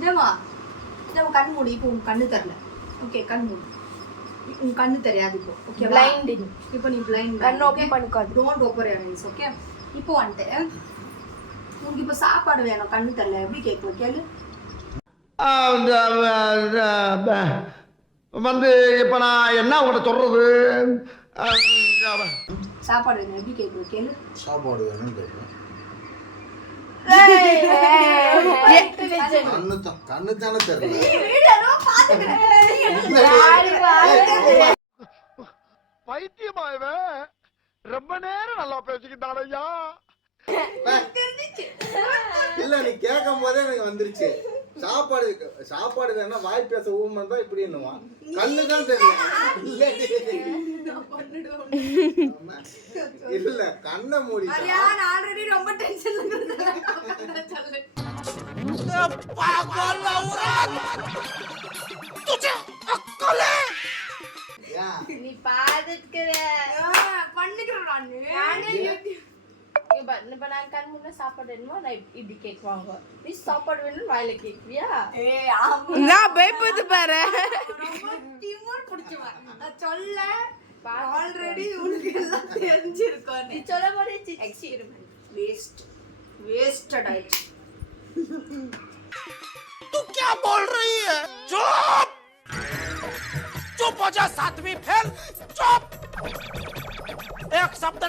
இதேமா இதேமா கண் மூடி. இப்போ உன் கண்ணு தரல ஓகே கண் மூடி. உன் கண்ணு தெரியாது இப்போ. Okay Blinding. இப்போ நீ பிளைண்ட் கண்ணு open பண்ணிக்காது. Don't open your eyes okay இப்போ வந்துட்டு உனக்கு இப்போ சாப்பாடு வேணும். கண்ணு தரல எப்படி கேட்கணும்? கேளு. வந்து இப்ப நான் என்ன உங்கள்கிட்ட சொல்றது? சாப்பாடு வேணும். எப்படி கேட்கணும்? கேளு. சாப்பாடு வேணும்னு கேட்குறேன் கண்ணு தான் கண்ணு தானே தெரியல. பைத்தியமா இவன்? ரொம்ப நேரம் நல்லா பேசிக்கிட்டான் ஐயா இல்ல நீ கேட்கும் போதே எனக்கு வந்துருச்சு. சாப்பாடு சாப்பாடு வேணா வாய் பேச ஊமை தான் இப்படி என்னவா? கண்ணு தான் தெரியல. ஆமா. இல்ல கண்ணை ஆல்ரெடி ரொம்ப டென்ஷன்ல சொல்லு ஏன்? நீ பாத்துக்கிற பண்ணிக்கிறேன் நானே இப்ப நான் கண் முன்ன சாப்பாடு வேணுமா நான் இப்ப- இப்படி கேக்குவாங்க நீ சாப்பாடு வேணும் வாயில கேக்குவியா நான் பயப்படுது பாரு ரொம்ப திமிர் பிடிச்சவன் சொல்ல ஆல்ரெடி உனக்கு எல்லாம் தெரிஞ்சிருக்கும் நீ சொல்ல சிச்சி எக்ஸ்பெரிமெண்ட் வேஸ்ட் வேஸ்டட் ஆயிடுச்சு क्या बोल रही है? चुप! चुप हो जा सातवीं फेल। चुप! एक शब्द